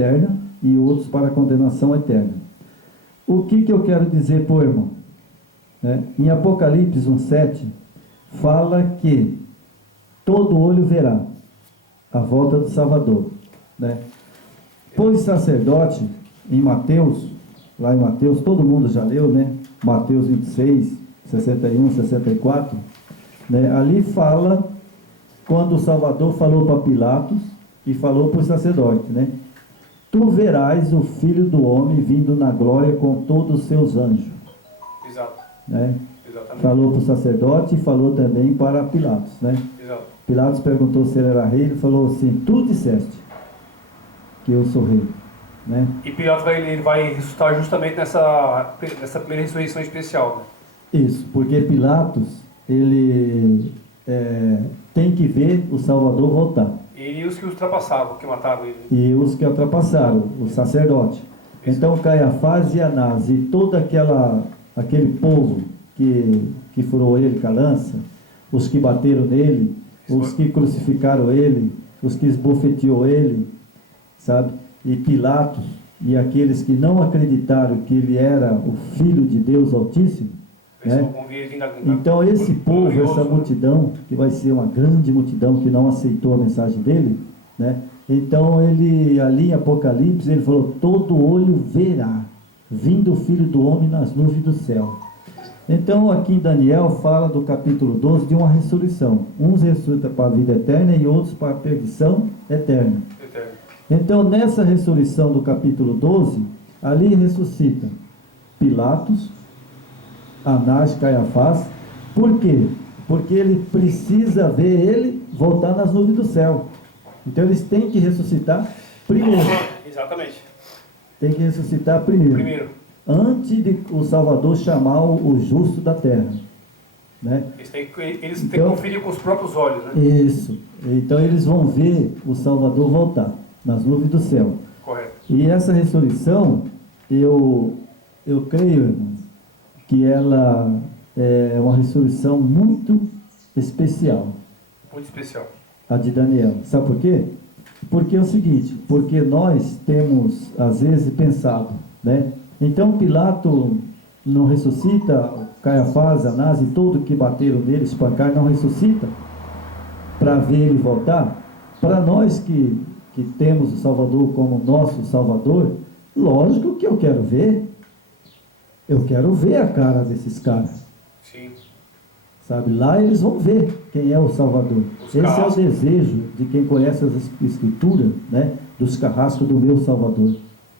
eterna e outros para a condenação eterna. O que eu quero dizer, pô, irmão? Em Apocalipse 1,7, fala que todo olho verá a volta do Salvador. Pois sacerdote, em Mateus, lá em Mateus, todo mundo já leu, Mateus 26, 61, 64, ali fala, quando o Salvador falou para Pilatos e falou para o sacerdote, tu verás o Filho do Homem vindo na glória com todos os seus anjos. Exato. Exatamente. Falou para o sacerdote e falou também para Pilatos, Exato. Pilatos perguntou se ele era rei, ele falou assim, tu disseste que eu sou rei, E Pilatos ele vai ressuscitar justamente nessa primeira ressurreição especial, Isso, porque Pilatos, ele tem que ver o Salvador voltar. Ele e os que ultrapassaram, que mataram ele. E os que ultrapassaram, o sacerdote. Então Caiafás e Anás e todo aquele povo que furou ele com a lança, os que bateram nele, os que crucificaram ele, os que esbofeteou ele, sabe? E Pilatos e aqueles que não acreditaram que ele era o Filho de Deus Altíssimo, então esse povo, essa multidão, que vai ser uma grande multidão que não aceitou a mensagem dele, então ele, ali em Apocalipse, ele falou, todo olho verá, vindo o Filho do Homem nas nuvens do céu. Então aqui em Daniel fala do capítulo 12 de uma ressurreição. Uns ressuscitam para a vida eterna e outros para a perdição eterna. Então nessa ressurreição do capítulo 12, ali ressuscita Pilatos, Anás, Caiafás. Por quê? Porque ele precisa ver ele voltar nas nuvens do céu. Então eles têm que ressuscitar primeiro. Exatamente. Tem que ressuscitar primeiro. Antes de o Salvador chamar o justo da terra. Eles têm que conferir com os próprios olhos. Isso. Então eles vão ver o Salvador voltar nas nuvens do céu. Correto. E essa ressurreição, eu creio, irmãos, que ela é uma ressurreição muito especial. Muito especial. A de Daniel. Sabe por quê? Porque é o seguinte, porque nós temos, às vezes, pensado, Então Pilato não ressuscita, Caiafás, Anás e todo que bateram nele, espancaram, não ressuscita para ver ele voltar. Para nós que temos o Salvador como nosso Salvador, lógico que eu quero ver. Eu quero ver a cara desses caras. Sim. Sabe, lá eles vão ver quem é o Salvador. Esse é o desejo de quem conhece as Escrituras, dos carrascos do meu Salvador.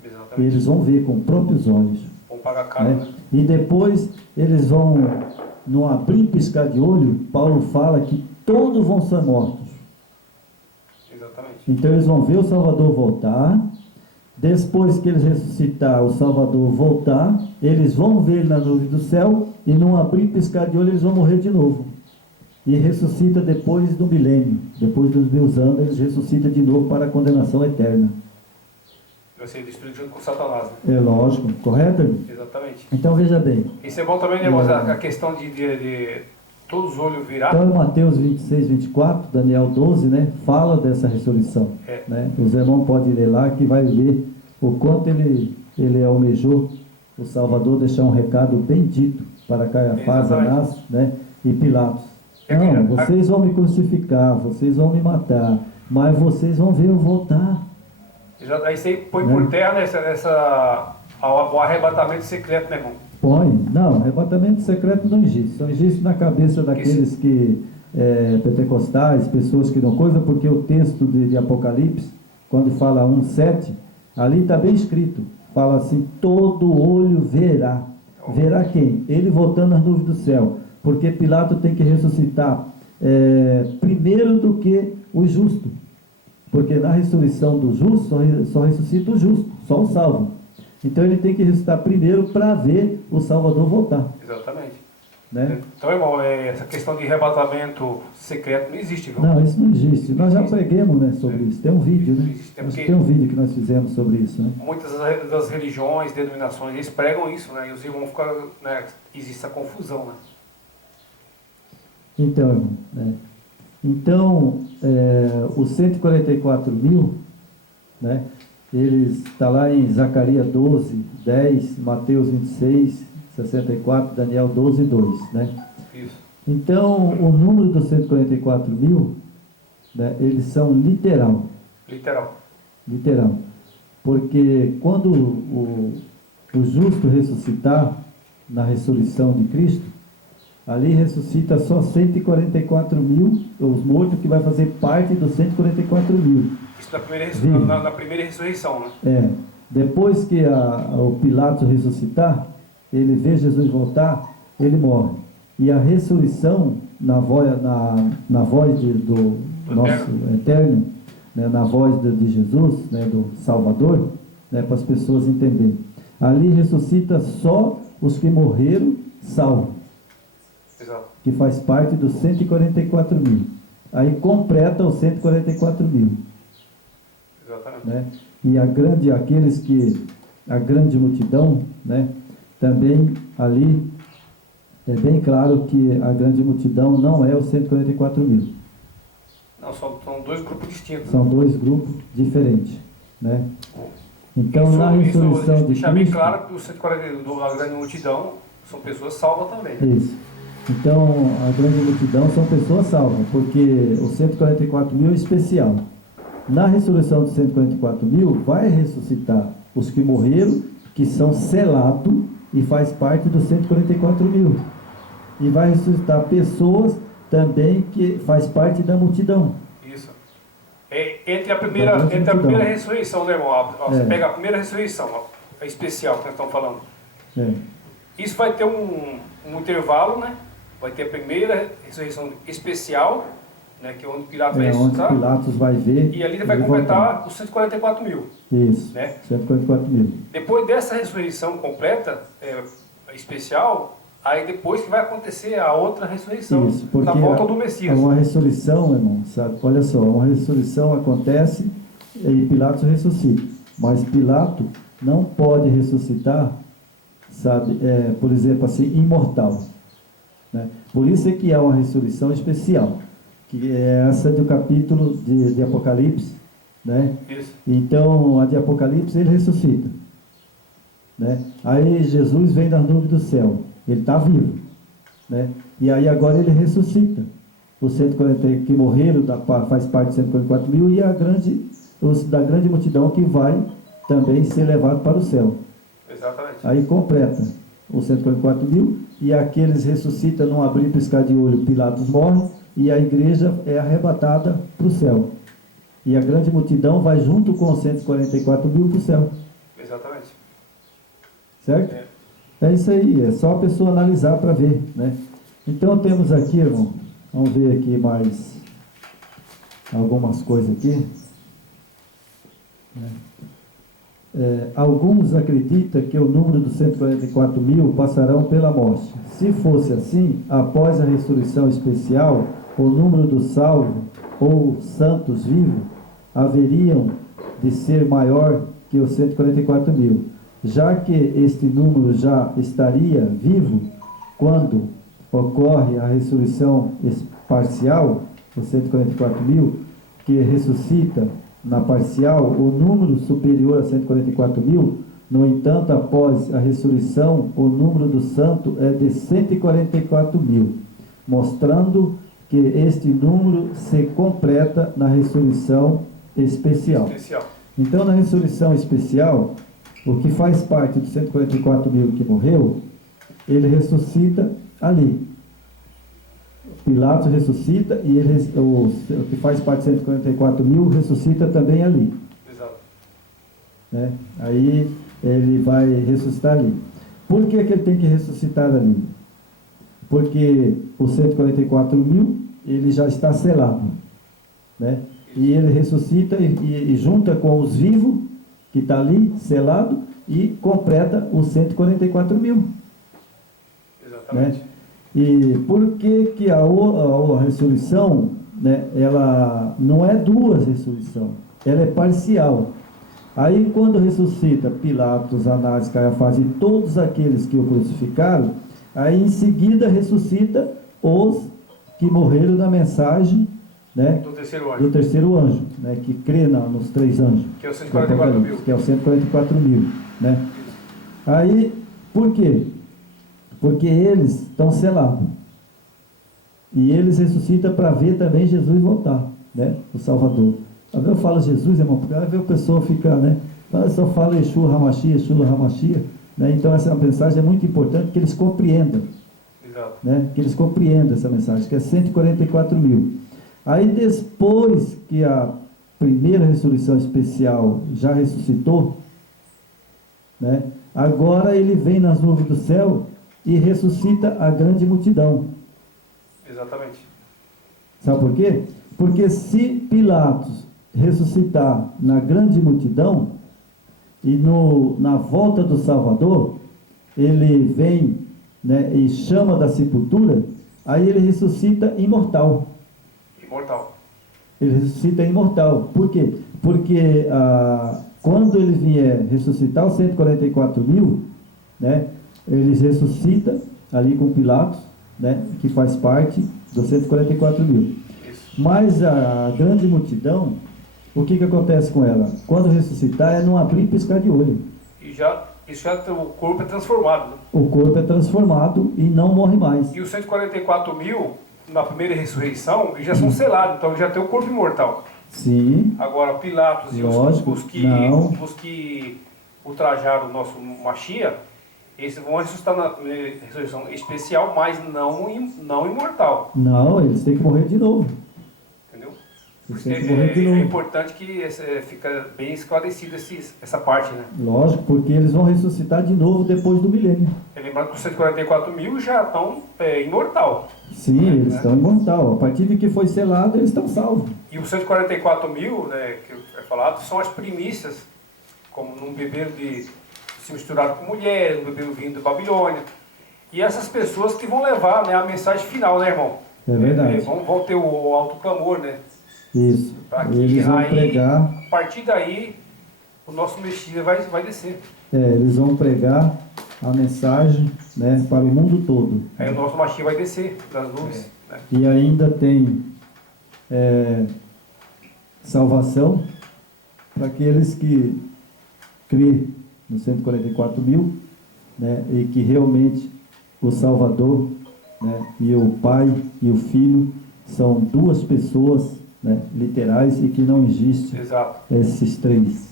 Exatamente. Eles vão ver com próprios olhos. Vão pagar caro, E depois eles vão, não abrir e piscar de olho, Paulo fala que todos vão ser mortos. Exatamente. Então eles vão ver o Salvador voltar. Depois que eles ressuscitar, o Salvador voltar, eles vão ver ele na nuvem do céu, e não abrir e piscar de olho, eles vão morrer de novo. E ressuscita depois do milênio, depois dos 1000 anos, eles ressuscitam de novo para a condenação eterna. Vai ser destruído junto com Satanás, É lógico, correto? Exatamente. Então veja bem. Isso é bom também, irmãos, a questão de todos os olhos virar. Então, em Mateus 26, 24, Daniel 12, fala dessa ressurreição. Os irmãos podem ler lá, que vai ver o quanto ele almejou o Salvador deixar um recado bem dito para Caiafás, Anás, e Pilatos. Não, vocês vão me crucificar, vocês vão me matar, mas vocês vão ver eu voltar. Aí você põe por terra o arrebatamento secreto, irmão? Põe. Não, arrebatamento secreto não existe. Só existe na cabeça daqueles que pentecostais, pessoas que não coisa, porque o texto de Apocalipse, quando fala 1,7, ali está bem escrito. Fala assim, todo olho verá. Verá quem? Ele voltando nas nuvens do céu. Porque Pilato tem que ressuscitar primeiro do que o justo. Porque na ressurreição do justo, só ressuscita o justo, só o salvo. Então ele tem que ressuscitar primeiro para ver o Salvador voltar. Exatamente. Então, irmão, essa questão de arrebatamento secreto não existe, não? Não, isso não existe. Nós já pregamos sobre isso. Tem um vídeo, Tem um vídeo que nós fizemos sobre isso, Muitas das religiões, denominações, eles pregam isso, E os irmãos ficam, existe essa confusão, Então, irmão, Então, os 144 mil, Ele está lá em Zacarias 12, 10, Mateus 26, 64, Daniel 12, 2, né? Isso. Então, o número dos 144 mil, né, eles são literal. Literal. Porque quando o justo ressuscitar na ressurreição de Cristo, ali ressuscita só 144 mil, os mortos, que vai fazer parte dos 144 mil. Isso na primeira ressurreição, né? É. Depois que o Pilatos ressuscitar, ele vê Jesus voltar, ele morre. E a ressurreição, na voz do nosso eterno, né, na voz de Jesus, né, do Salvador, né, para as pessoas entenderem. Ali ressuscita só os que morreram salvos. Exato. Que faz parte dos 144 mil. Aí completa os 144 mil. Exatamente. Né? E a grande multidão, né, também ali é bem claro que a grande multidão não é os 144 mil. Não, são dois grupos distintos. São dois grupos diferentes, né? Então, na ressurreição de deixar bem Cristo, claro que os 140, a grande multidão, são pessoas salvas também. Isso. Então, a grande multidão são pessoas salvas, porque os 144 mil é especial. Na ressurreição dos 144 mil, vai ressuscitar os que morreram, que são selados e faz parte dos 144 mil. E vai ressuscitar pessoas também que faz parte da multidão. Isso. Entre a primeira ressurreição, né, irmão? Você pega a primeira ressurreição, a especial que nós estamos falando. É. Isso vai ter um intervalo, né? Vai ter a primeira ressurreição especial, né, que é onde Pilatos vai ressuscitar. Onde Pilatos vai ver. E ali ele vai completar os 144 mil. Isso, né? 144 mil. Depois dessa ressurreição completa, especial, aí depois que vai acontecer a outra ressurreição, isso, porque na volta do Messias. Uma ressurreição, irmão, sabe? Olha só, uma ressurreição acontece e Pilatos ressuscita. Mas Pilatos não pode ressuscitar, sabe? Por exemplo, assim, imortal. Né? Por isso é que há uma ressurreição especial, que é essa do capítulo de Apocalipse, né? Isso. Então, a de Apocalipse, ele ressuscita, né? Aí Jesus vem das nuvens do céu, ele está vivo, né? E aí agora ele ressuscita os 140 que morreram, faz parte de 144 mil, e os da grande multidão que vai também ser levado para o céu. Exatamente. Aí completa os 144 mil, e aqueles ressuscitam num abrir e piscar de olho. Pilatos morre e a igreja é arrebatada para o céu. E a grande multidão vai junto com os 144 mil para o céu. Exatamente. Certo? É isso aí, é só a pessoa analisar para ver, né? Então temos aqui, irmão, vamos ver aqui mais algumas coisas aqui. Alguns acreditam que o número dos 144 mil passarão pela morte. Se fosse assim, após a ressurreição especial, o número dos salvos ou santos vivos haveriam de ser maior que os 144 mil, já que este número já estaria vivo quando ocorre a ressurreição parcial, os 144 mil, que ressuscita na parcial o número superior a 144 mil. No entanto, após a ressurreição, o número do santo é de 144 mil, mostrando que este número se completa na ressurreição especial. Então, na ressurreição especial, o que faz parte dos 144 mil que morreu, ele ressuscita ali. Pilatos ressuscita e o que faz parte de 144 mil ressuscita também ali. Exato. Né? Aí ele vai ressuscitar ali. Por que ele tem que ressuscitar ali? Porque os 144 mil, ele já está selado. Né? E ele ressuscita e junta com os vivos, que está ali, selado, e completa os 144 mil. Exatamente. Né? E por que a ressurreição, né, ela não é duas ressurreições, ela é parcial. Aí quando ressuscita Pilatos, Anás, Caiafás e todos aqueles que o crucificaram, aí em seguida ressuscita os que morreram na mensagem, né, do terceiro anjo. Do terceiro anjo. né, que crê nos 3 anjos. Que é os 144 mil. Que é os 144 mil. Né? Aí, por quê? Porque eles estão selados. E eles ressuscitam para ver também Jesus voltar, né? O Salvador. Às vezes eu falo Jesus, irmão, porque às vezes a pessoa fica, né? Só fala Yeshua Hamashia, Yeshua Hamashia, né? Então essa mensagem é muito importante que eles compreendam. Exato. Né? Que eles compreendam essa mensagem, que é 144 mil. Aí depois que a primeira ressurreição especial já ressuscitou, né? Agora ele vem nas nuvens do céu e ressuscita a grande multidão. Exatamente. Sabe por quê? Porque se Pilatos ressuscitar na grande multidão, e na volta do Salvador, ele vem, né, e chama da sepultura, aí ele ressuscita imortal. Imortal. Ele ressuscita imortal. Por quê? Porque quando ele vier ressuscitar os 144 mil, né, ele ressuscita ali com Pilatos, né, que faz parte dos 144 mil. Isso. Mas a grande multidão, o que acontece com ela? Quando ressuscitar, é não abrir e piscar de olho. E o corpo é transformado. Né? O corpo é transformado e não morre mais. E os 144 mil, na primeira ressurreição, eles já são selados, então já tem o corpo imortal. Sim. Agora, Pilatos e os que ultrajaram o nosso Mashiach, eles vão ressuscitar na primeira ressurreição especial, mas não imortal. Não, eles têm que morrer de novo. Entendeu? Eles têm que morrer de novo. É importante que fica bem esclarecida essa parte, né? Lógico, porque eles vão ressuscitar de novo depois do milênio. Lembrando que os 144 mil já estão imortal. Sim, eles estão imortal. A partir de que foi selado, eles estão salvos. E os 144 mil, né, que é falado, são as primícias, como num bebeiro se misturado com mulheres, um bebeiro vindo da Babilônia. E essas pessoas que vão levar, né, a mensagem final, né, irmão? É verdade. Vão ter o alto clamor, né? Isso. Aqui, eles vão pregar. A partir daí, o nosso Messias vai descer. Eles vão pregar a mensagem, né, para o mundo todo. Aí o nosso Mashiach vai descer das nuvens. Né? E ainda tem salvação para aqueles que crê nos 144 mil, né, e que realmente o Salvador, né, e o Pai e o Filho são duas pessoas, né, literais, e que não existe esses três.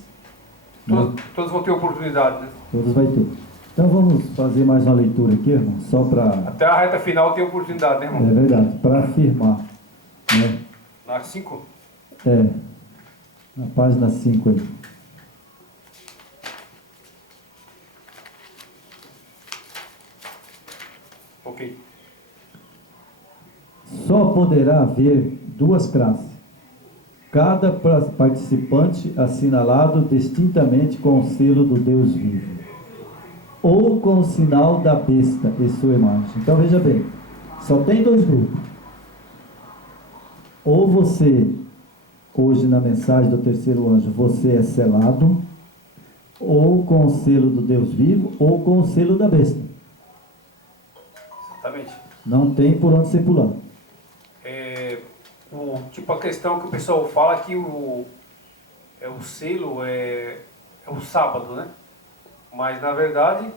Todos vão ter oportunidade, né? Todos vai ter. Então vamos fazer mais uma leitura aqui, irmão, só para... Até a reta final tem oportunidade, né, irmão? É verdade, para afirmar. Né? Na 5? Na página 5 aí. Ok. Só poderá haver duas classes, cada participante assinalado distintamente com o selo do Deus vivo, ou com o sinal da besta e sua imagem. Então veja bem, só tem dois grupos. Ou você, hoje na mensagem do terceiro anjo, você é selado, ou com o selo do Deus vivo, ou com o selo da besta. Exatamente. Não tem por onde você pular. Tipo a questão que o pessoal fala que o selo é o sábado, né? Mas na verdade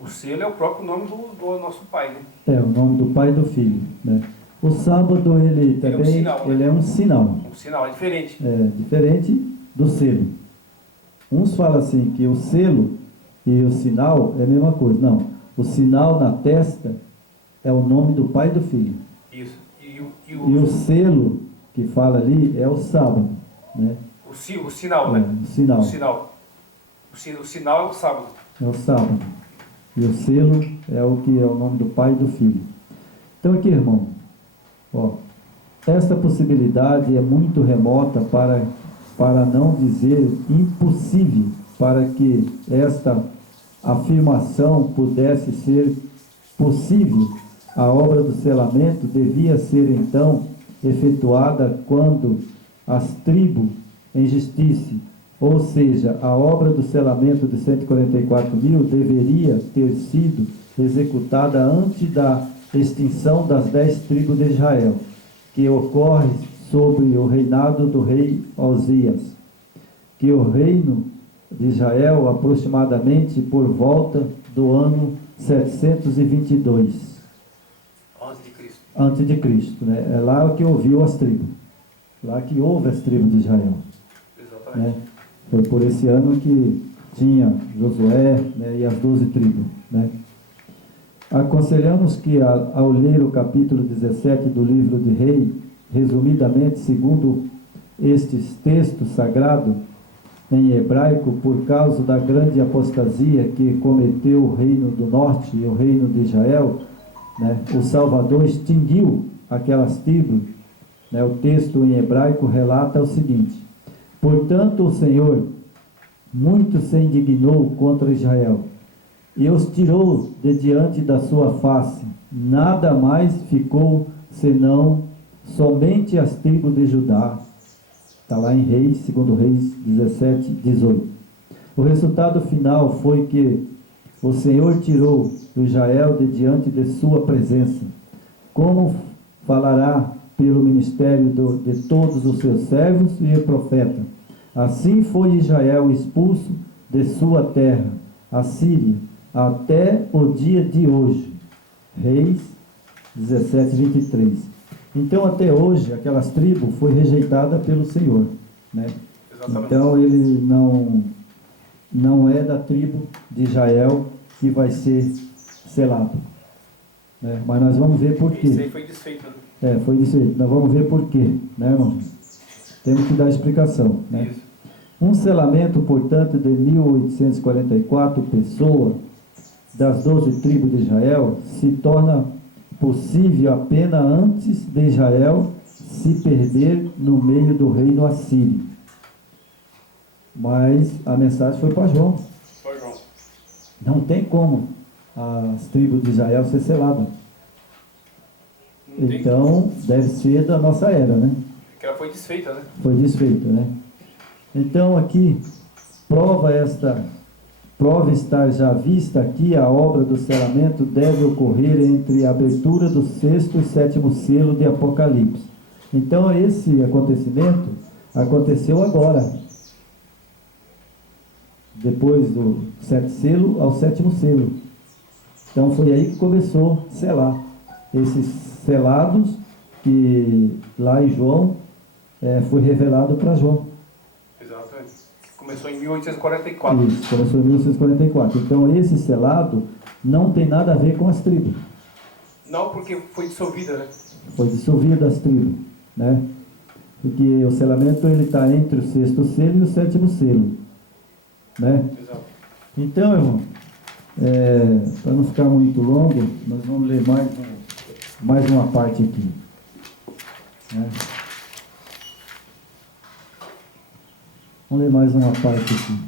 o selo é o próprio nome do nosso Pai, né? É o nome do Pai e do Filho, né? O sábado ele também é um sinal, né? Ele é um sinal. Um sinal, é diferente. É diferente do selo. Uns falam assim que o selo e o sinal é a mesma coisa. Não, o sinal na testa é o nome do Pai e do Filho. Isso. E o selo que fala ali é o sábado, né? O sinal, né? O sinal. O sinal é o sábado. É o sábado. E o selo é o que é o nome do Pai e do Filho. Então aqui, irmão, ó, esta possibilidade é muito remota para não dizer impossível, para que esta afirmação pudesse ser possível. A obra do selamento devia ser então efetuada quando as tribos em justiça, ou seja, a obra do selamento de 144 mil deveria ter sido executada antes da extinção das 10 tribos de Israel, que ocorre sobre o reinado do rei Osias, que o reino de Israel aproximadamente por volta do ano 722 antes de Cristo, né? É lá que ouviu as tribos, lá que houve as tribos de Israel. Exatamente. Né? Foi por esse ano que tinha Josué, né, e as 12 tribos, né? Aconselhamos que ao ler o capítulo 17 do livro de Rei, resumidamente, segundo estes textos sagrados em hebraico, por causa da grande apostasia que cometeu o reino do norte e o reino de Israel, né, o Salvador extinguiu aquelas tribos, né? O texto em hebraico relata o seguinte: portanto o Senhor muito se indignou contra Israel e os tirou de diante da sua face, nada mais ficou senão somente as tribos de Judá. Está lá em Reis, segundo Reis 17, 18. O resultado final foi que o Senhor tirou Israel de diante de sua presença, como falará pelo ministério de todos os seus servos e profetas. Assim foi Israel expulso de sua terra, a Síria, até o dia de hoje. Reis 17, 23. Então, até hoje, aquelas tribos foi rejeitada pelo Senhor, né? Então, ele não é da tribo de Israel que vai ser selado, né? Mas nós vamos ver por quê. Isso aí foi desfeito, né? Foi desfeito. Nós vamos ver por quê, né, irmão? Temos que dar explicação, né? Isso. Um selamento, portanto, de 1844 pessoas das 12 tribos de Israel se torna possível apenas antes de Israel se perder no meio do reino assírio. Mas a mensagem foi para João. Foi João. Não tem como as tribos de Israel ser seladas. Então, deve ser da nossa era, né? Porque ela foi desfeita, né? Foi desfeita, né? Então, aqui, prova estar já vista aqui, a obra do selamento deve ocorrer entre a abertura do 6º e 7º selo de Apocalipse. Então, esse acontecimento aconteceu agora, depois do 7º selo ao 7º selo. Então, foi aí que começou a selar. Esses selados que lá em João foi revelado para João. Exatamente. Começou em 1844. Isso, começou em 1844. Então, esse selado não tem nada a ver com as tribos. Não, porque foi dissolvida, né? Foi dissolvida as tribos, né? Porque o selamento ele está entre o 6º selo e o 7º selo, né? Exato. Então, irmão, para não ficar muito longo, nós vamos ler mais uma parte aqui, né? Vamos ler mais uma parte aqui.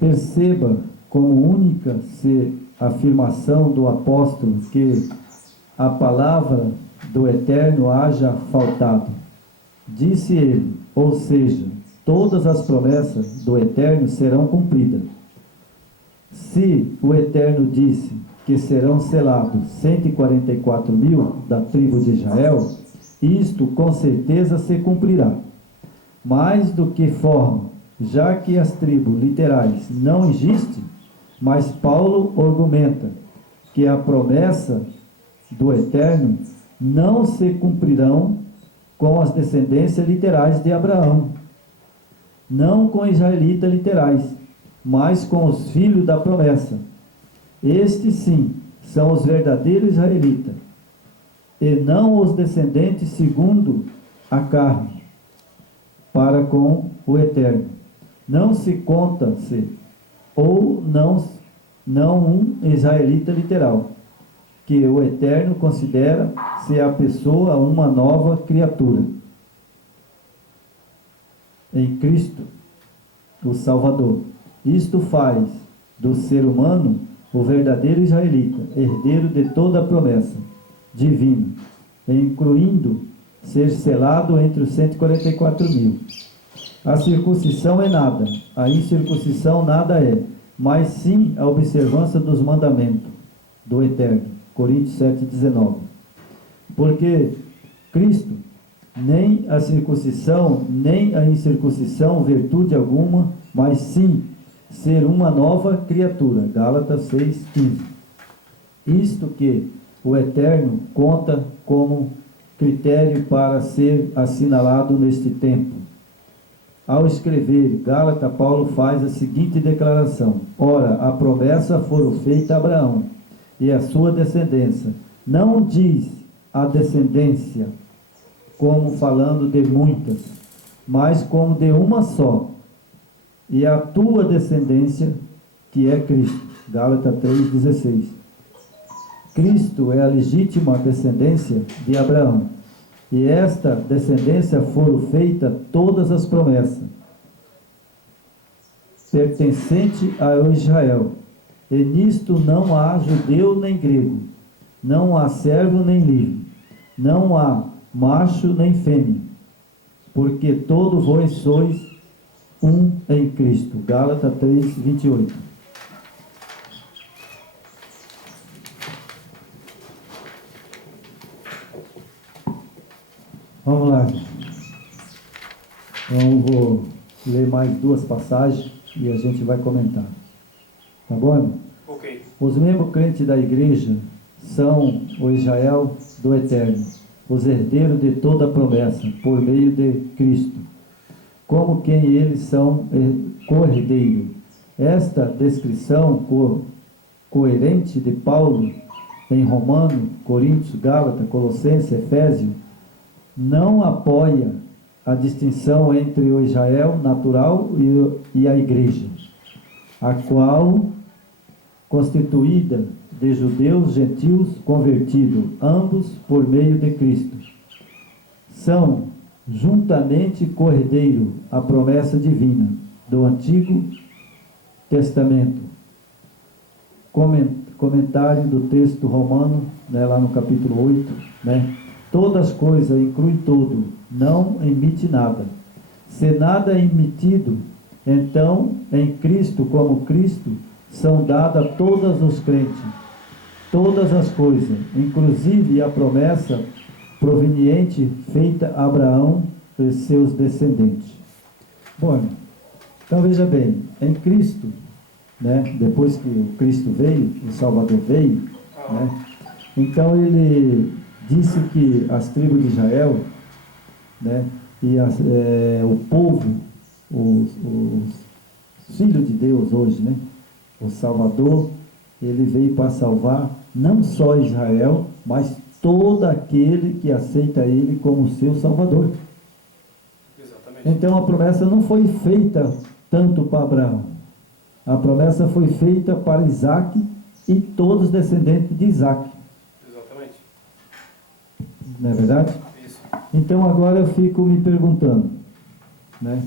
Perceba como única afirmação do apóstolo que a palavra do Eterno haja faltado. Disse ele, ou seja, todas as promessas do Eterno serão cumpridas. Se o Eterno disse que serão selados 144.000 da tribo de Israel, isto com certeza se cumprirá. Mais do que forma, já que as tribos literais não existem, mas Paulo argumenta que a promessa do Eterno não se cumprirão com as descendências literais de Abraão, não com israelitas literais, mas com os filhos da promessa. Estes sim são os verdadeiros israelitas, e não os descendentes segundo a carne, para com o Eterno. Não se conta-se, ou não um israelita literal, que o Eterno considera ser a pessoa uma nova criatura em Cristo, o Salvador. Isto faz do ser humano o verdadeiro israelita, herdeiro de toda a promessa divina, incluindo ser selado entre os 144.000. A circuncisão é nada, a incircuncisão nada é, mas sim a observância dos mandamentos do Eterno. Coríntios 7,19. Porque Cristo, nem a circuncisão, nem a incircuncisão, virtude alguma, mas sim ser uma nova criatura. Gálatas 6,15. Isto que o Eterno conta como critério para ser assinalado neste tempo. Ao escrever Gálatas, Paulo faz a seguinte declaração: ora, a promessa foi feita a Abraão e a sua descendência. Não diz a descendência como falando de muitas, mas como de uma só, e a tua descendência, que é Cristo. Gálatas 3,16. Cristo é a legítima descendência de Abraão, e esta descendência foram feitas todas as promessas, pertencente a Israel. E nisto não há judeu nem grego, não há servo nem livre, não há macho nem fêmea, porque todos vós sois um em Cristo. Gálatas 3:28. Vamos lá. Então, vou ler mais duas passagens e a gente vai comentar. Tá bom, irmão? Ok. Os membros crentes da igreja são o Israel do Eterno, os herdeiros de toda a promessa, por meio de Cristo, como quem eles são co-herdeiros. Esta descrição coerente de Paulo em Romanos, Coríntios, Gálatas, Colossenses, Efésios, não apoia a distinção entre o Israel natural e a igreja, a qual, constituída de judeus, gentios, convertidos, ambos por meio de Cristo, são juntamente co-herdeiro a promessa divina do Antigo Testamento. Comentário do texto romano, né, lá no capítulo 8, né? Todas as coisas inclui tudo, não emite nada. Se nada é emitido, então em Cristo, como Cristo, são dadas a todos os crentes todas as coisas, inclusive a promessa proveniente feita a Abraão e seus descendentes. Bom, então veja bem, em Cristo, né, depois que o Cristo veio, o Salvador veio, né, então ele disse que as tribos de Israel, né, e o povo, os filhos de Deus hoje, né, o Salvador, ele veio para salvar não só Israel, mas todo aquele que aceita ele como seu Salvador. Exatamente. Então a promessa não foi feita tanto para Abraão. A promessa foi feita para Isaac e todos os descendentes de Isaac. Exatamente. Não é verdade? Isso. Então agora eu fico me perguntando, né?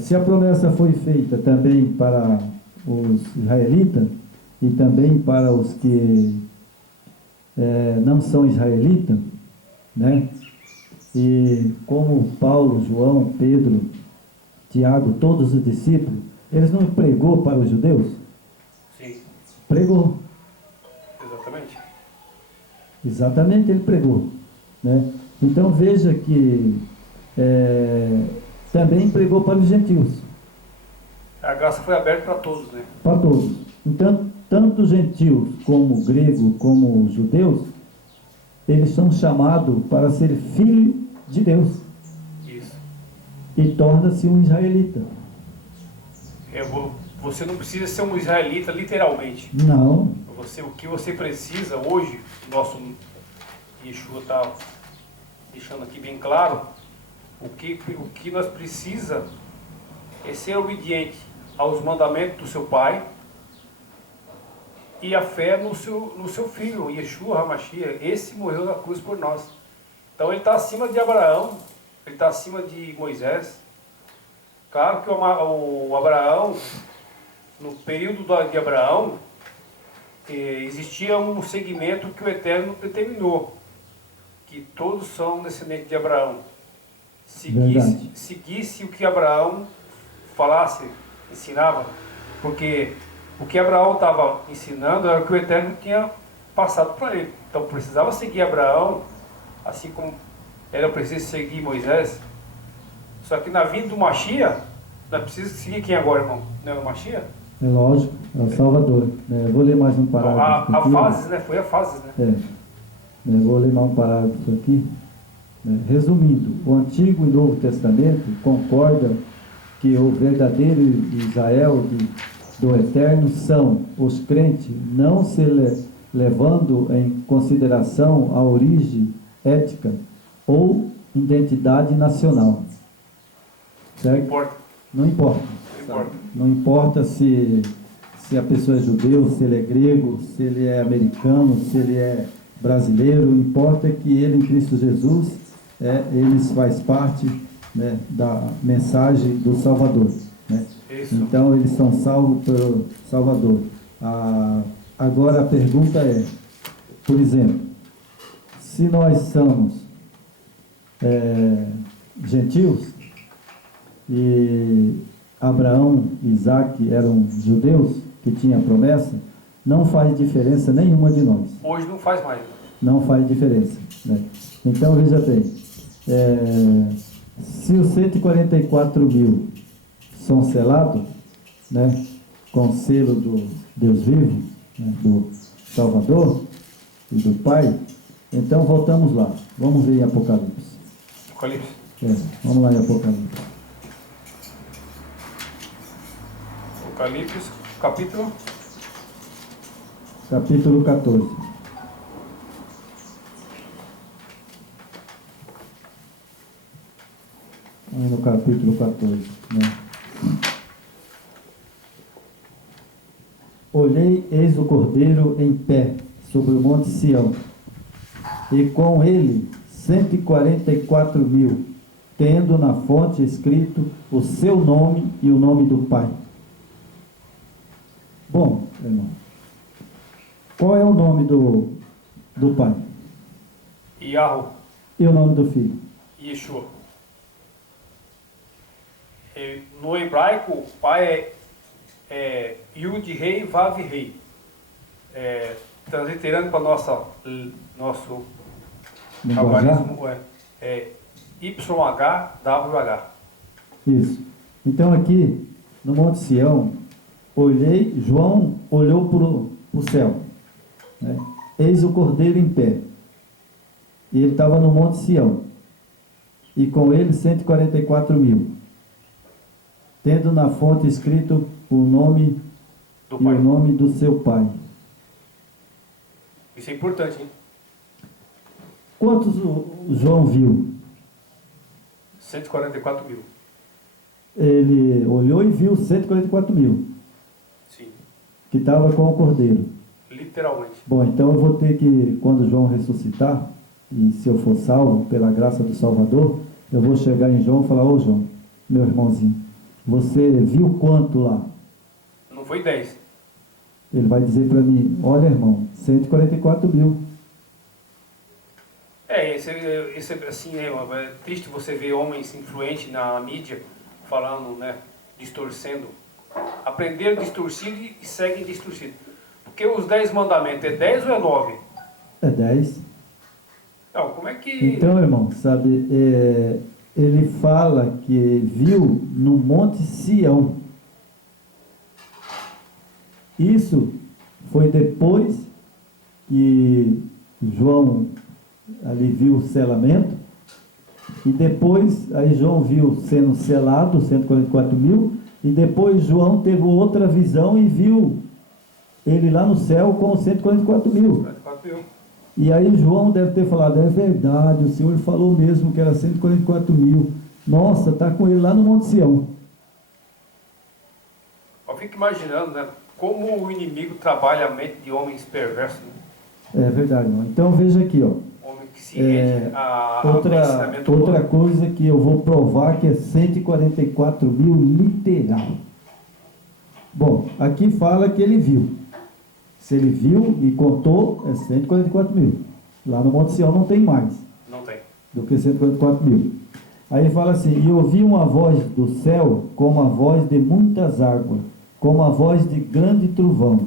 Se a promessa foi feita também para os israelitas e também para os que não são israelitas, né? E como Paulo, João, Pedro, Tiago, todos os discípulos, eles não pregou para os judeus? Sim. Pregou. Exatamente. Exatamente, ele pregou, né? Então veja que também pregou para os gentios. A graça foi aberta para todos, né? Para todos. Então, tanto gentios como gregos, como judeus, eles são chamados para ser filhos de Deus. Isso. E torna-se um israelita. Você não precisa ser um israelita literalmente. Não. O que você precisa hoje, nosso Yeshua está deixando aqui bem claro, o que nós precisamos é ser obediente aos mandamentos do seu pai e a fé no seu filho, Yeshua HaMashiach. Esse morreu na cruz por nós. Então ele está acima de Abraão, ele está acima de Moisés. Claro que o Abraão, no período de Abraão, existia um segmento que o Eterno determinou, que todos são descendentes de Abraão. Seguisse o que Abraão falasse, ensinava, porque o que Abraão estava ensinando era o que o Eterno tinha passado para ele. Então precisava seguir Abraão assim como era preciso seguir Moisés. Só que na vinda do Mashiach, nós precisamos seguir quem agora, irmão? Não é o Mashiach? É lógico, é o Salvador. Eu vou ler mais um parágrafo A aqui. fases, né? Foi a fases, né? Eu vou ler mais um parágrafo aqui. Resumindo, o Antigo e Novo Testamento concordam que o verdadeiro Israel do Eterno são os crentes, não se levando em consideração a origem étnica ou identidade nacional. Certo? Não importa. Não importa. Não importa. Não importa se a pessoa é judeu, se ele é grego, se ele é americano, se ele é brasileiro. Importa que ele em Cristo Jesus, eles faz parte, né, da mensagem do Salvador, né? Isso. Então eles são salvos pelo Salvador. Agora a pergunta é, por exemplo, se nós somos gentios e Abraão e Isaac eram judeus que tinham promessa, não faz diferença nenhuma de nós. Hoje não faz mais. Não faz diferença, né? Então veja bem, se os 144.000 são selados, né, com o selo do Deus vivo, né, do Salvador e do Pai, então voltamos lá. Vamos ver em Apocalipse. Apocalipse. Vamos lá em Apocalipse. Apocalipse, capítulo Capítulo 14. Aí no capítulo 14, né? Olhei, eis o Cordeiro em pé sobre o monte Sião, e com ele 144.000, tendo na fonte escrito o seu nome e o nome do Pai. Bom, irmão, qual é o nome do Pai? Yahweh. E o nome do Filho? Yeshua. No hebraico, o pai é Yud Rei, Vav Rei. Transliterando para nosso Linguajar? algarismo, YHWH. Isso. Então aqui, no Monte Sião, João olhou para o céu, né? Eis o Cordeiro em pé. E ele estava no Monte Sião. E com ele 144.000. Tendo na fonte escrito o nome Do e pai. o nome do seu pai. Isso é importante, hein? Quantos o João viu? 144.000. Ele olhou e viu 144.000, Sim. que estava com o Cordeiro. Literalmente. Bom, então eu vou ter que, quando João ressuscitar, e se eu for salvo pela graça do Salvador, eu vou chegar em João e falar: ô João, meu irmãozinho, você viu quanto lá? Não foi 10. Ele vai dizer para mim: olha, irmão, 144.000. Esse assim, é triste você ver homens influentes na mídia falando, né, distorcendo. Aprenderam distorcido e seguem distorcido. Porque os 10 mandamentos é 10 ou é 9? É 10. Não, como é que... Então, irmão, sabe, ele fala que viu no Monte Sião. Isso foi depois que João ali viu o selamento, e depois aí João viu sendo selado 144.000, e depois João teve outra visão e viu ele lá no céu com 144.000. 44.000. E aí João deve ter falado: é verdade, o Senhor falou mesmo que era 144.000. Nossa, está com ele lá no Monte Sião. Eu fico imaginando, né, como o inimigo trabalha a mente de homens perversos, né? É verdade, irmão. Então veja aqui, ó. Homem que se rende ao ensinamento Outra humano. coisa que eu vou provar que é 144.000 literal. Bom, aqui fala que ele viu. Se ele viu e contou, é 144.000. Lá no Monte Sião não tem mais Não tem. do que 144.000. Aí fala assim: e ouvi uma voz do céu como a voz de muitas águas, como a voz de grande trovão.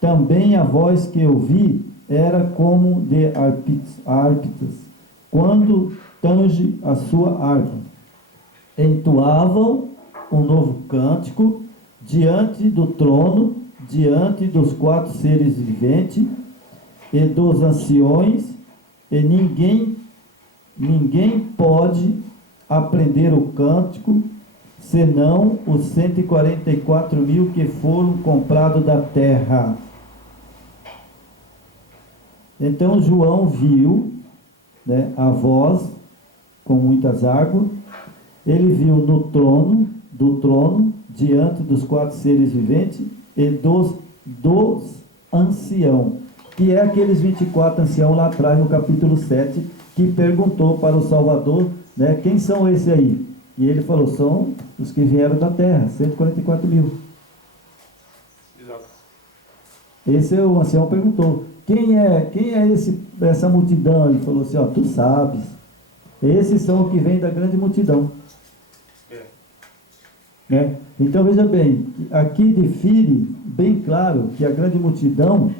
Também a voz que eu vi era como de harpitas, quando tange a sua harpa. Entoavam um novo cântico diante do trono, diante dos 4 seres viventes e dos anciões, e ninguém pode aprender o cântico, senão os 144.000 que foram comprados da terra. Então João viu, né, a voz com muitas águas. Ele viu do trono, diante dos 4 seres viventes e dos anciãos, que é aqueles 24 anciãos lá atrás no capítulo 7, que perguntou para o Salvador, né, quem são esses aí? E ele falou, são os que vieram da terra, 144.000. Exato. Esse é o ancião perguntou, quem é essa multidão? Ele falou assim, ó, tu sabes, esses são os que vêm da grande multidão. Né? Então veja bem, aqui define bem claro que a grande multidão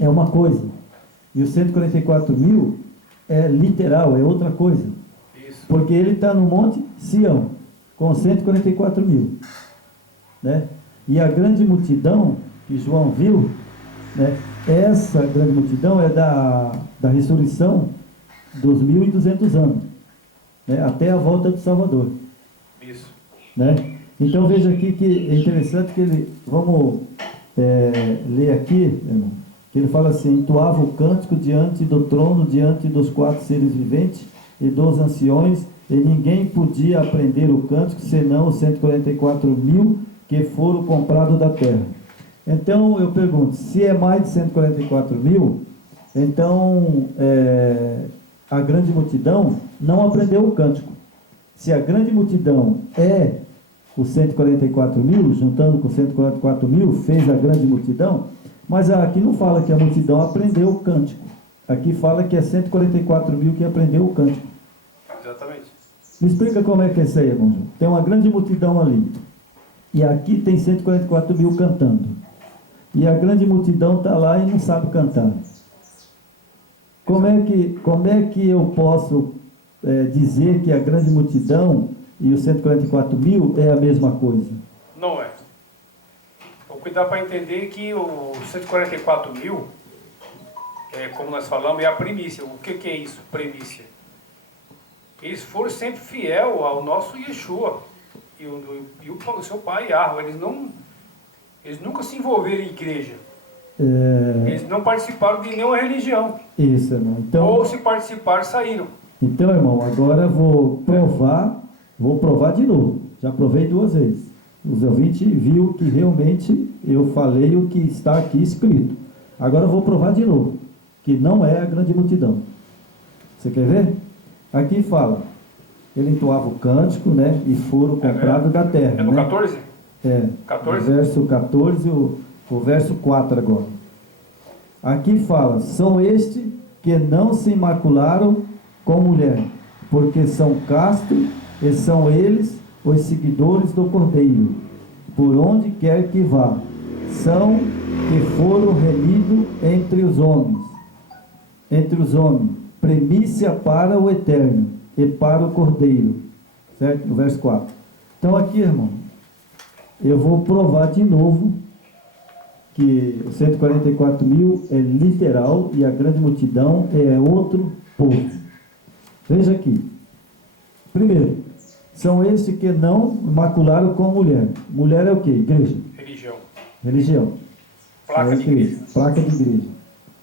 é uma coisa, e os 144.000 é literal, é outra coisa. Isso. Porque ele está no Monte Sião, com 144.000. Né? E a grande multidão que João viu, né, essa grande multidão é da ressurreição dos 1.200 anos, né, até a volta do Salvador. Isso. Né? Então veja aqui que é interessante que ele, vamos ler aqui, irmão, que ele fala assim, entoava o cântico diante do trono, diante dos 4 seres viventes e dos anciões, e ninguém podia aprender o cântico, senão os 144.000 que foram comprados da terra. Então eu pergunto, se é mais de 144.000, então a grande multidão não aprendeu o cântico. Se a grande multidão é os 144.000, juntando com 144.000, fez a grande multidão, mas aqui não fala que a multidão aprendeu o cântico. Aqui fala que é 144.000 que aprendeu o cântico. Exatamente. Me explica como é que é isso aí, irmão João. Tem uma grande multidão ali. E aqui tem 144.000 cantando. E a grande multidão está lá e não sabe cantar. Como é que eu posso dizer que a grande multidão e os 144.000 é a mesma coisa? Não é. Vou cuidar para entender que os 144.000, como nós falamos, é a primícia. O que é isso, primícia? Eles foram sempre fiel ao nosso Yeshua e o seu pai Yahweh. Eles nunca se envolveram em igreja. Eles não participaram de nenhuma religião. Isso, irmão. Então, ou se participaram, saíram. Então, irmão, agora vou provar de novo. Já provei 2 vezes. Os ouvintes viu que realmente eu falei o que está aqui escrito. Agora eu vou provar de novo, que não é a grande multidão. Você quer ver? Aqui fala, ele entoava o cântico, né, e foram comprados da terra. É no 14? 14? O verso 14, o verso 4 agora. Aqui fala, são estes que não se imacularam com mulher, porque são castos, e são eles os seguidores do Cordeiro, por onde quer que vá, são que foram remidos entre os homens, primícia para o Eterno e para o Cordeiro, certo? No verso 4. Então aqui, irmão, eu vou provar de novo que os 144.000 é literal e a grande multidão é outro povo. Veja aqui. Primeiro, são esses que não macularam com mulher. Mulher é o quê? Igreja. Religião. Placa de igreja. Placa de igreja.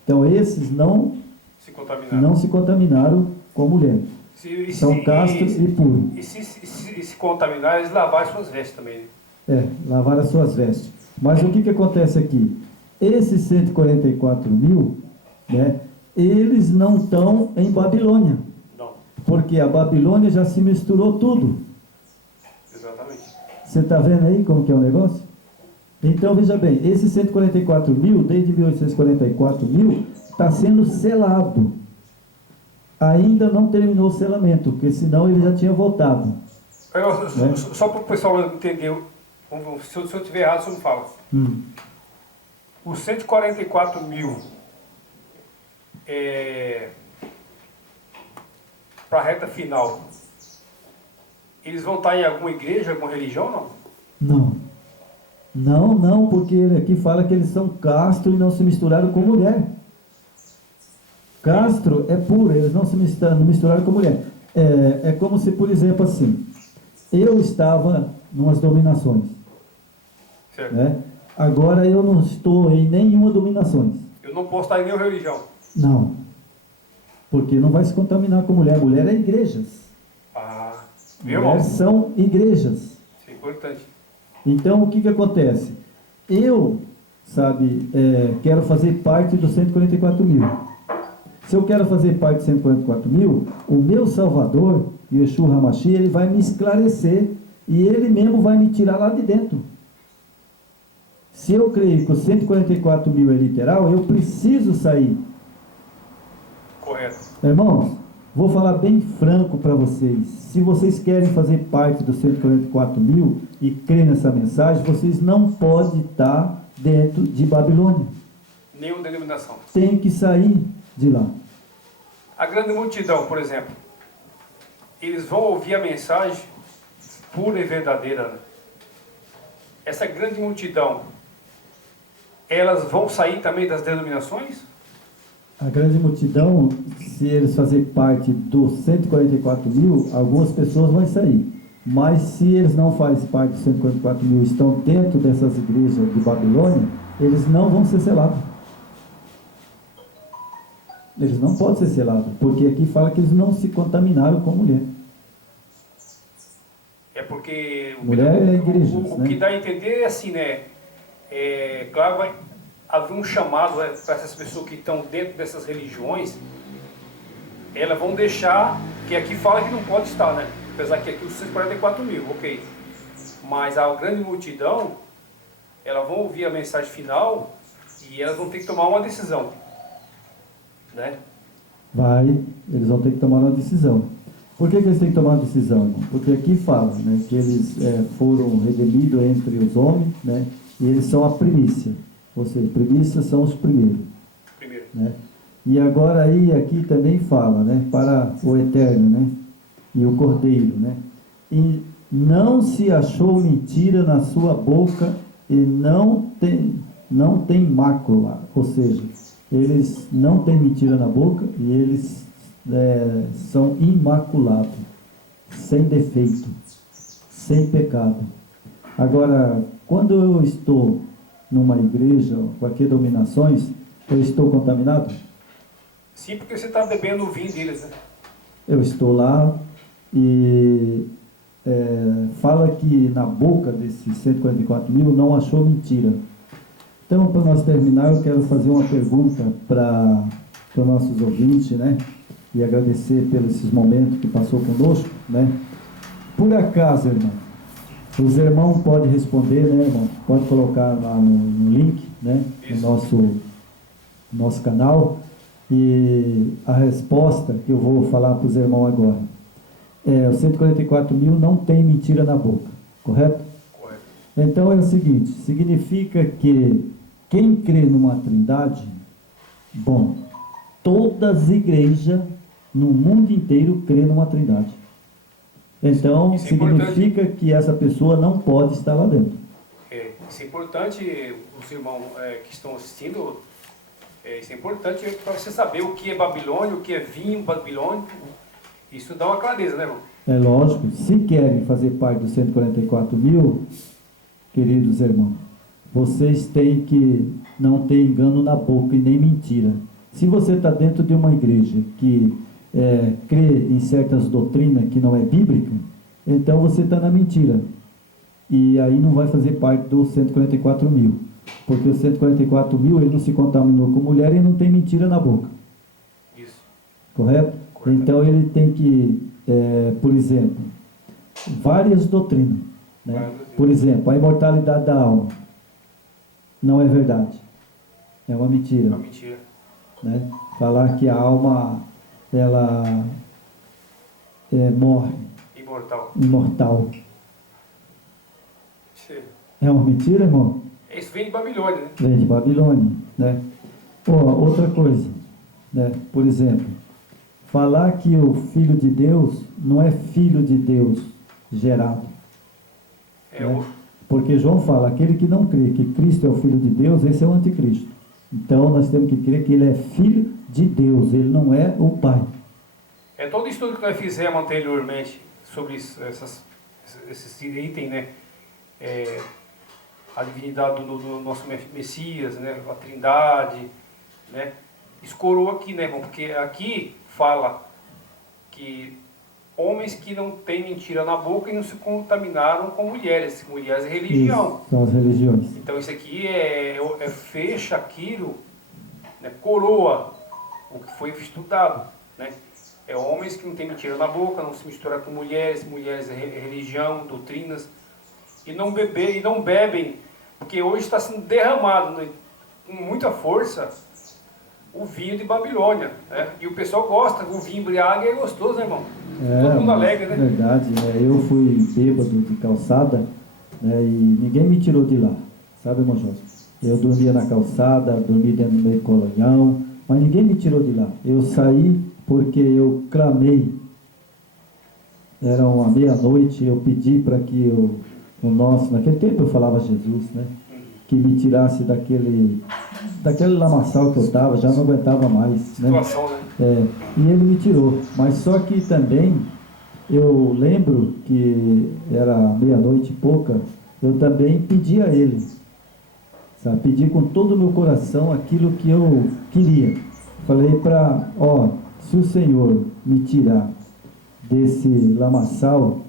Então esses não se contaminaram com mulher. São castos e puros. E se contaminar, eles lavaram suas vestes também. Lavaram as suas vestes. Mas o que acontece aqui? Esses 144.000, né, eles não estão em Babilônia. Não. Porque a Babilônia já se misturou tudo. Exatamente. Você está vendo aí como que é o negócio? Então, veja bem, esses 144.000, desde 1844.000, está sendo selado. Ainda não terminou o selamento, porque senão ele já tinha voltado. Só para o pessoal entender, se eu estiver errado, você me fala. Os 144.000 para a reta final, eles vão estar em alguma igreja, alguma religião, não? Não. Não, não, porque aqui fala que eles são castros e não se misturaram com mulher. Castro é puro, eles não se misturaram com mulher. É como se, por exemplo, assim, eu estava numas dominações, Certo. né? Agora eu não estou em nenhuma dominações. Eu não posso estar em nenhuma religião. Não, porque não vai se contaminar com mulher. Mulher é igrejas. Ah, viu, irmão? Mulher são igrejas. Isso é importante. Então, o que acontece? Eu, quero fazer parte dos 144 mil. Se eu quero fazer parte dos 144 mil, o meu Salvador, Yeshua HaMashiach, ele vai me esclarecer e ele mesmo vai me tirar lá de dentro. Se eu creio que os 144 mil é literal, eu preciso sair. Correto. Irmãos, vou falar bem franco para vocês. Se vocês querem fazer parte dos 144 mil e crer nessa mensagem, vocês não podem estar dentro de Babilônia. Nenhuma denominação. Tem que sair de lá. A grande multidão, por exemplo, eles vão ouvir a mensagem pura e verdadeira. Né? Essa grande multidão, elas vão sair também das denominações? A grande multidão, se eles fazerem parte dos 144 mil, algumas pessoas vão sair. Mas se eles não fazem parte dos 144 mil, estão dentro dessas igrejas de Babilônia, eles não vão ser selados. Eles não podem ser selados, porque aqui fala que eles não se contaminaram com mulher. É porque mulher é igreja. O que dá a entender é assim, né? Claro, vai haver um chamado para essas pessoas que estão dentro dessas religiões, elas vão deixar, que aqui fala que não pode estar, né? Apesar que aqui os 144 mil, ok. Mas a grande multidão, elas vão ouvir a mensagem final e elas vão ter que tomar uma decisão. Né? Eles vão ter que tomar uma decisão. Por que eles têm que tomar uma decisão, irmão? Porque aqui fala, né, que eles foram redimidos entre os homens, né, e eles são a primícia. Ou seja, primícias são os primeiros. Primeiro. Né? E agora aí, aqui também fala, né, para o Eterno, né, e o Cordeiro, né, e não se achou mentira na sua boca e não tem mácula, ou seja, eles não têm mentira na boca e eles são imaculados, sem defeito, sem pecado. Agora, quando eu estou numa igreja, qualquer dominações, eu estou contaminado? Sim, porque você está bebendo o vinho deles, né? Eu estou lá e fala que na boca desses 144 mil não achou mentira. Então, para nós terminar, eu quero fazer uma pergunta para os nossos ouvintes, né? E agradecer pelos esses momentos que passou conosco, né? Por acaso, irmão, os irmãos podem responder, né, irmão? Pode colocar lá no link, né? No nosso canal. E a resposta que eu vou falar para os irmãos agora os 144 mil não tem mentira na boca, correto? Correto. Então é o seguinte, significa que quem crê numa trindade, bom, todas as igrejas no mundo inteiro crê numa trindade. Então isso significa que essa pessoa não pode estar lá dentro. Isso é importante, os irmãos que estão assistindo, isso é importante para você saber o que é Babilônia, o que é vinho babilônico. Isso dá uma clareza, né, irmão? É lógico, se querem fazer parte dos 144 mil, queridos irmãos, vocês têm que não ter engano na boca e nem mentira. Se você está dentro de uma igreja que crê em certas doutrinas que não é bíblica, então você está na mentira. E aí não vai fazer parte dos 144 mil. Porque os 144 mil, ele não se contaminou com mulher e não tem mentira na boca. Isso. Correto? Então ele tem que, por exemplo, várias doutrinas. Né? Por exemplo, a imortalidade da alma não é verdade. É uma mentira. É uma mentira. Né? Falar que a alma, ela morre. Imortal. Sim. É uma mentira, irmão? Isso vem de Babilônia, né? Vem de Babilônia, né? Outra coisa, né? Por exemplo, falar que o Filho de Deus não é Filho de Deus gerado. Né? Porque João fala, aquele que não crê que Cristo é o Filho de Deus, esse é o anticristo. Então nós temos que crer que ele é Filho de Deus, ele não é o Pai. Todo o estudo que nós fizemos anteriormente sobre esses itens, né? A divindade do nosso Messias, né? A Trindade, né? Escorou aqui, né, irmão? Porque aqui fala que homens que não têm mentira na boca e não se contaminaram com mulheres. Mulheres é religião. Isso, são as religiões. Então isso aqui fecha aquilo, né, coroa o que foi estudado, né? Homens que não têm mentira na boca, não se misturam com mulheres, mulheres é religião, doutrinas, e não bebem, porque hoje está sendo derramado, né, com muita força o vinho de Babilônia, né? E o pessoal gosta, o vinho embriague é gostoso, né, irmão? Todo mundo alegre, né? Verdade, né? Eu fui bêbado de calçada, né? E ninguém me tirou de lá, sabe, irmão Jorge? Eu dormia na calçada, dormia dentro do meio colonial, mas ninguém me tirou de lá. Eu saí porque eu clamei, era uma meia-noite, eu pedi para que naquele tempo eu falava a Jesus, né? Que me tirasse daquele lamaçal que eu estava, já não aguentava mais. Situação, né? E ele me tirou. Mas só que também, eu lembro que era meia-noite e pouca, eu também pedi a ele, sabe? Pedi com todo o meu coração aquilo que eu queria. Falei se o Senhor me tirar desse lamaçal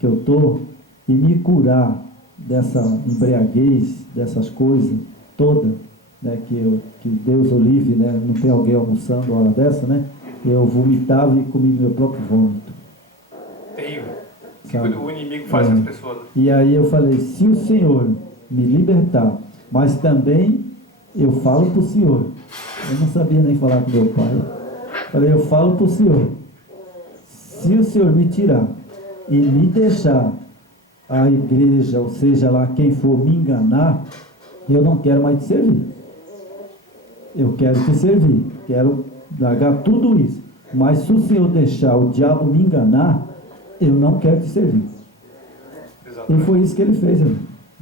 que eu estou e me curar dessa embriaguez, dessas coisas todas, né, que Deus o livre, né, não tem alguém almoçando uma hora dessa, né, eu vomitava e comia meu próprio vômito. Terrível. Que o inimigo faz com as pessoas. E aí eu falei, se o Senhor me libertar, mas também eu falo para o Senhor, eu não sabia nem falar com meu pai, falei, eu falo para o Senhor, se o Senhor me tirar e me deixar a igreja, ou seja lá quem for me enganar, eu não quero mais te servir. Eu quero te servir, quero largar tudo isso. Mas se o Senhor deixar o diabo me enganar, eu não quero te servir. Exatamente. E foi isso que ele fez, irmão.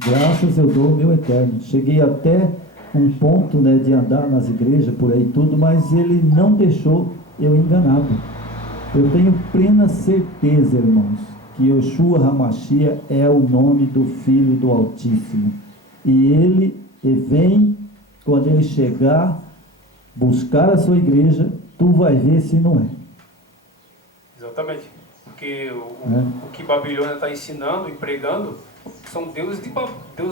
Graças eu dou o meu eterno. Cheguei até um ponto, né, de andar nas igrejas, por aí tudo, mas ele não deixou eu enganado. Eu tenho plena certeza, irmãos, que Yeshua HaMashiach é o nome do Filho do Altíssimo. E ele vem, quando ele chegar, buscar a sua igreja, tu vai ver se não é. Exatamente. Porque o que Babilônia está ensinando e pregando são deuses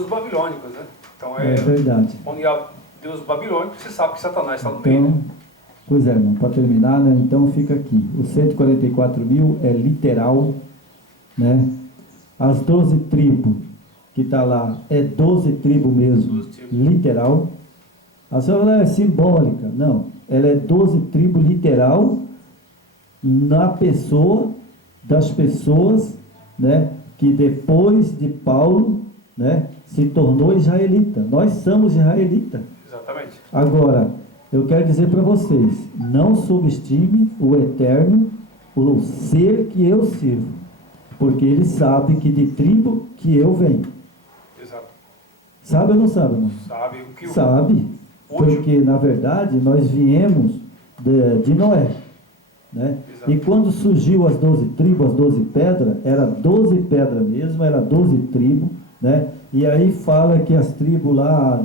babilônicos, né? Então é verdade. Onde há Deus babilônico, você sabe que Satanás está no meio. Então, pois é, irmão, para terminar, né? Então fica aqui. Os 144 mil é literal, né? As 12 tribos que está lá é 12 tribos mesmo, literal. A senhora é simbólica, não. Ela é 12 tribos literal na pessoa das pessoas, né? Que depois de Paulo, né? Se tornou israelita. Nós somos israelitas. Exatamente. Agora, eu quero dizer para vocês, não subestime o eterno, o ser que eu sirvo, porque ele sabe que de tribo que eu venho. Exato. Sabe ou não sabe, irmão? Sabe o que sabe, porque na verdade nós viemos de Noé, né? E quando surgiu as 12 tribos, as 12 pedras, era 12 pedras mesmo, era 12 tribos, né? E aí fala que as tribos lá,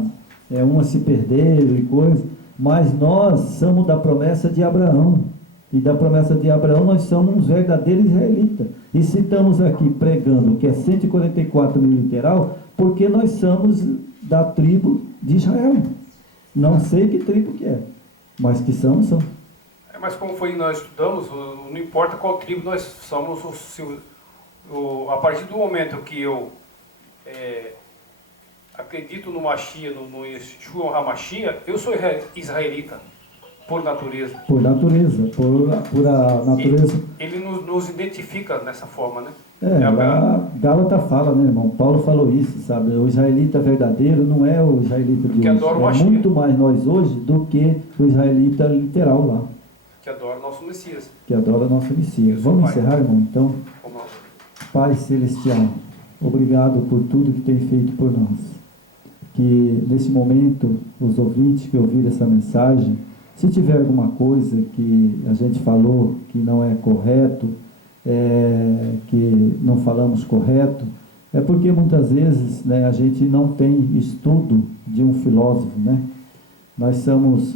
umas se perderam e coisa, mas nós somos da promessa de Abraão. E da promessa de Abraão nós somos uns verdadeiros israelitas. E se estamos aqui pregando que é 144 mil literal, porque nós somos da tribo de Israel. Não sei que tribo que é, mas que são. Mas como foi nós estudamos, não importa qual tribo nós somos, a partir do momento que eu acredito no Mashiach, no Yeshua HaMashiach, eu sou israelita, por natureza. Por natureza, por a natureza. Ele nos identifica dessa forma, né? Lá Gálatas fala, né, irmão? Paulo falou isso, sabe? O israelita verdadeiro não é o israelita de hoje. É muito mais nós hoje do que o israelita literal lá. que adora o nosso Messias. Que adora o nosso Messias. Vamos Pai. encerrar, irmão? Então, Vamos lá. Pai Celestial, obrigado por tudo que tem feito por nós. Que nesse momento, os ouvintes que ouviram essa mensagem, se tiver alguma coisa que a gente falou que não é correto, que não falamos correto, é porque muitas vezes, né, a gente não tem estudo de um filósofo, né? Nós somos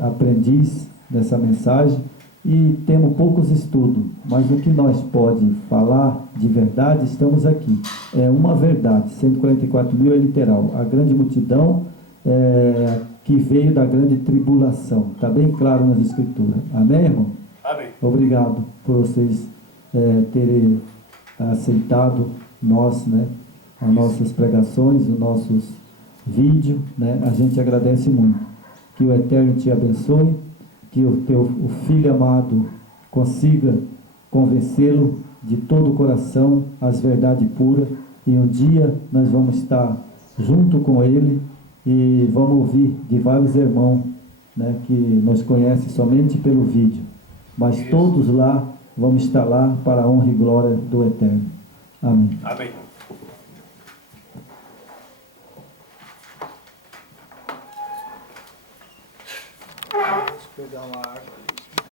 aprendiz dessa mensagem e temos poucos estudos, mas o que nós pode falar de verdade, estamos aqui. É uma verdade, 144 mil é literal. A grande multidão que veio da grande tribulação. Está bem claro nas Escrituras. Amém, irmão? Amém. Obrigado por vocês terem aceitado nós, né, as nossas pregações, os nossos vídeos, né? A gente agradece muito. Que o Eterno te abençoe, que o Filho amado consiga convencê-lo de todo o coração às verdades puras, e um dia nós vamos estar junto com ele e vamos ouvir de vários irmãos, né, que nos conhecem somente pelo vídeo, mas Isso. todos lá vamos estar lá para a honra e glória do Eterno. Amém. Amém. Deixa eu pegar uma água ali.